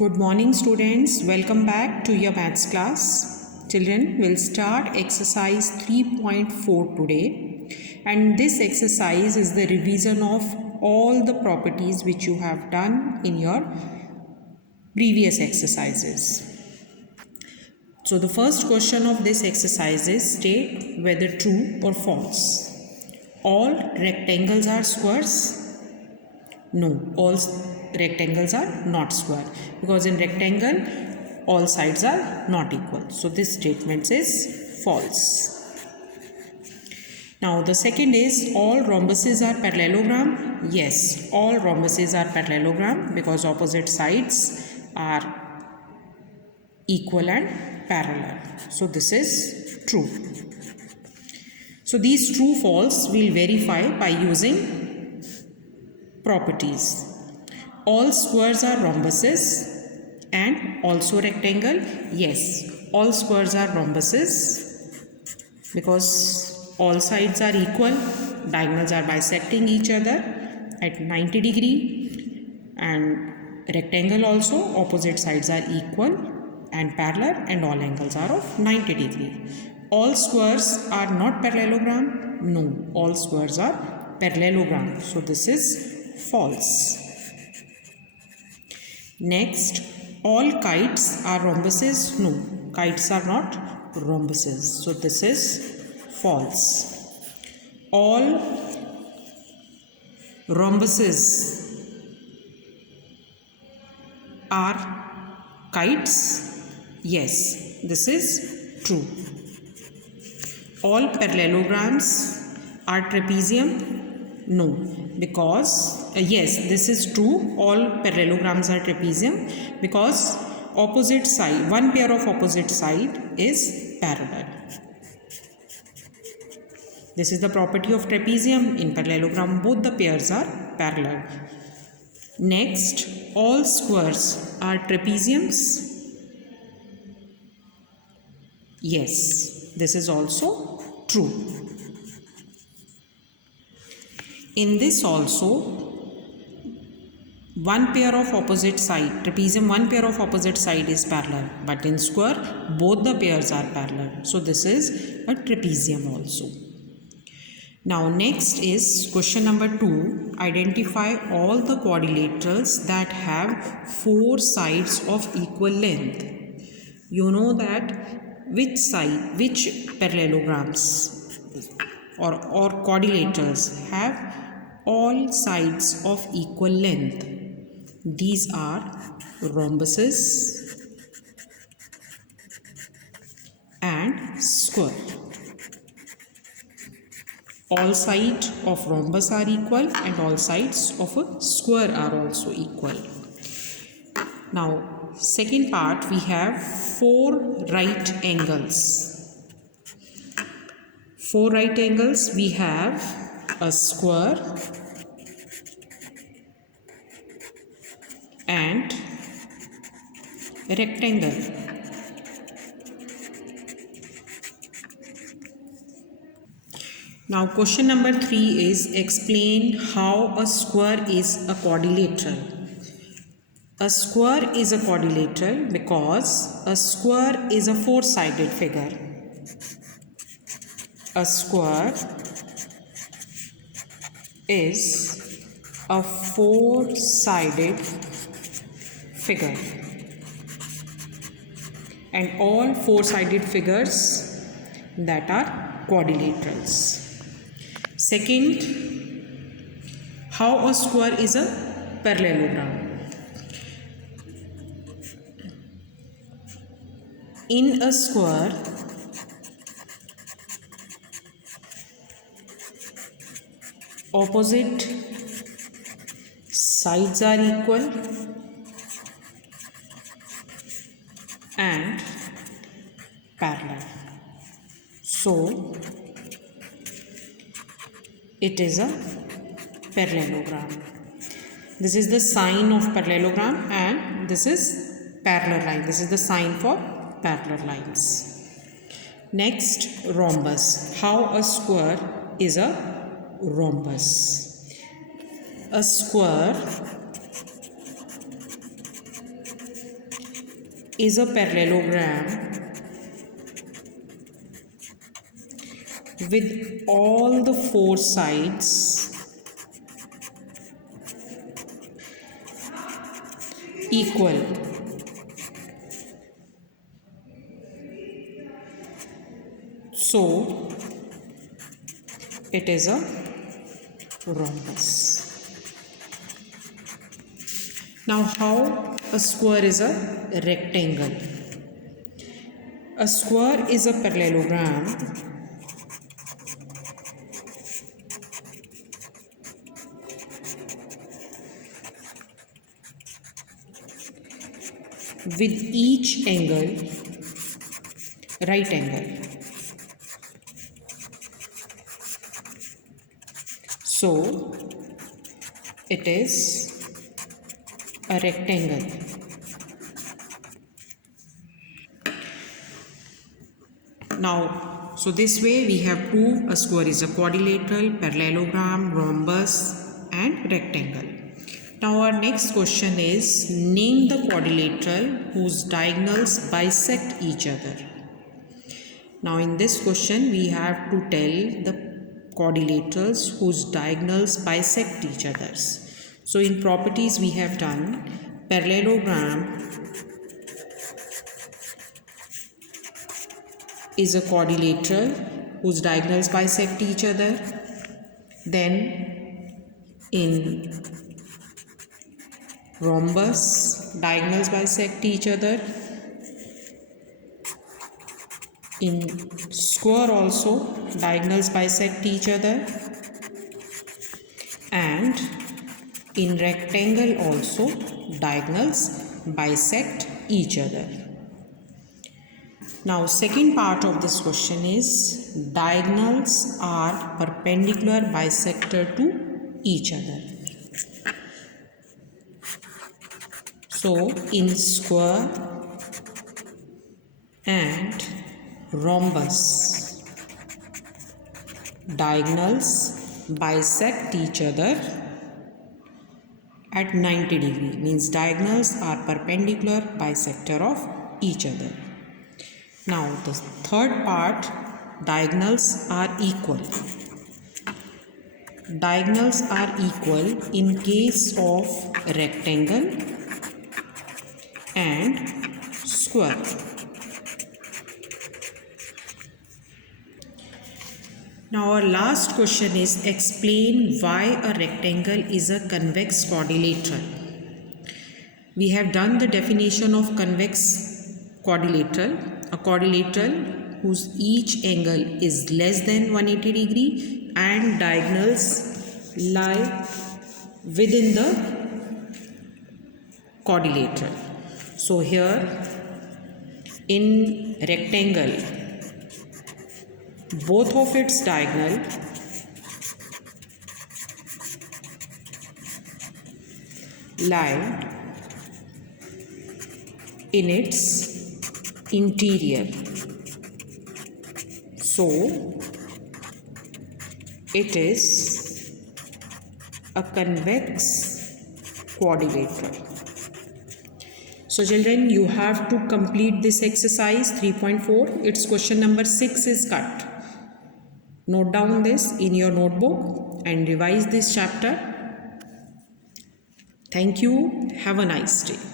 Good morning students, welcome back to your maths class. Children, we'll start exercise 3.4 today, and this exercise is the revision of all the properties which you have done in your previous exercises. So the first question of this exercise is state whether true or false. All rectangles are squares? No, all rectangles are not square, because in rectangle all sides are not equal. So this statement is false. Now the second is all rhombuses are parallelogram. Yes, all rhombuses are parallelogram because opposite sides are equal and parallel. So this is true. So these true false we'll verify by using properties. All squares are rhombuses and also rectangle. Yes, all squares are rhombuses because all sides are equal, diagonals are bisecting each other at 90 degree, and rectangle also opposite sides are equal and parallel, and all angles are of 90 degree. All squares are not parallelogram. No, all squares are parallelogram. So this is false. Next, all kites are rhombuses. No, kites are not rhombuses. So this is false. All rhombuses are kites. Yes, this is true. All parallelograms are trapezium. No, because yes, this is true. All parallelograms are trapezium because opposite side, one pair of opposite side is parallel. This is the property of trapezium. In parallelogram, both the pairs are parallel. Next, all squares are trapeziums. Yes, this is also true. In this also, one pair of opposite side, trapezium, one pair of opposite side is parallel, but in square, both the pairs are parallel. So this is a trapezium also. Now next is question number 2. Identify all the quadrilaterals that have 4 sides of equal length. You know that which parallelograms or quadrilaterals have all sides of equal length. These are rhombuses and square. All sides of rhombus are equal and all sides of a square are also equal. Now, second part, we have 4 right angles. 4 right angles, we have a square and a rectangle. Now question number 3 is explain how a square is a quadrilateral. A square is a quadrilateral because a square is a 4-sided figure. A square is a 4-sided figure, and all 4-sided figures that are quadrilaterals. Second, how a square is a parallelogram. In a square, opposite sides are equal and parallel. So it is a parallelogram. This is the sign of parallelogram and this is parallel line. This is the sign for parallel lines. Next, rhombus. How a square is a rhombus. A square is a parallelogram with all the four sides equal. So it is a rhombus. Now, how a square is a rectangle? A square is a parallelogram with each angle right angle. So it is a rectangle. Now, so this way we have proved a square is a quadrilateral, parallelogram, rhombus and rectangle. Now our next question is, name the quadrilateral whose diagonals bisect each other. Now in this question we have to tell the quadrilaterals whose diagonals bisect each other. So in properties we have done parallelogram is a quadrilateral whose diagonals bisect each other. Then in rhombus, diagonals bisect each other. In square also, diagonals bisect each other. And in rectangle also, diagonals bisect each other. Now, second part of this question is, diagonals are perpendicular bisector to each other. So, in square and rhombus, diagonals bisect each other at 90 degree, means diagonals are perpendicular bisector of each other. Now the third part, diagonals are equal. Diagonals are equal in case of rectangle and square. Now our last question is, explain why a rectangle is a convex quadrilateral. We have done the definition of convex quadrilateral. A quadrilateral whose each angle is less than 180 degree and diagonals lie within the quadrilateral. So here in rectangle, both of its diagonal lie in its interior. So it is a convex quadrilateral. So children, you have to complete this exercise 3.4. Its question number 6 is cut. Note down this in your notebook and revise this chapter. Thank you. Have a nice day.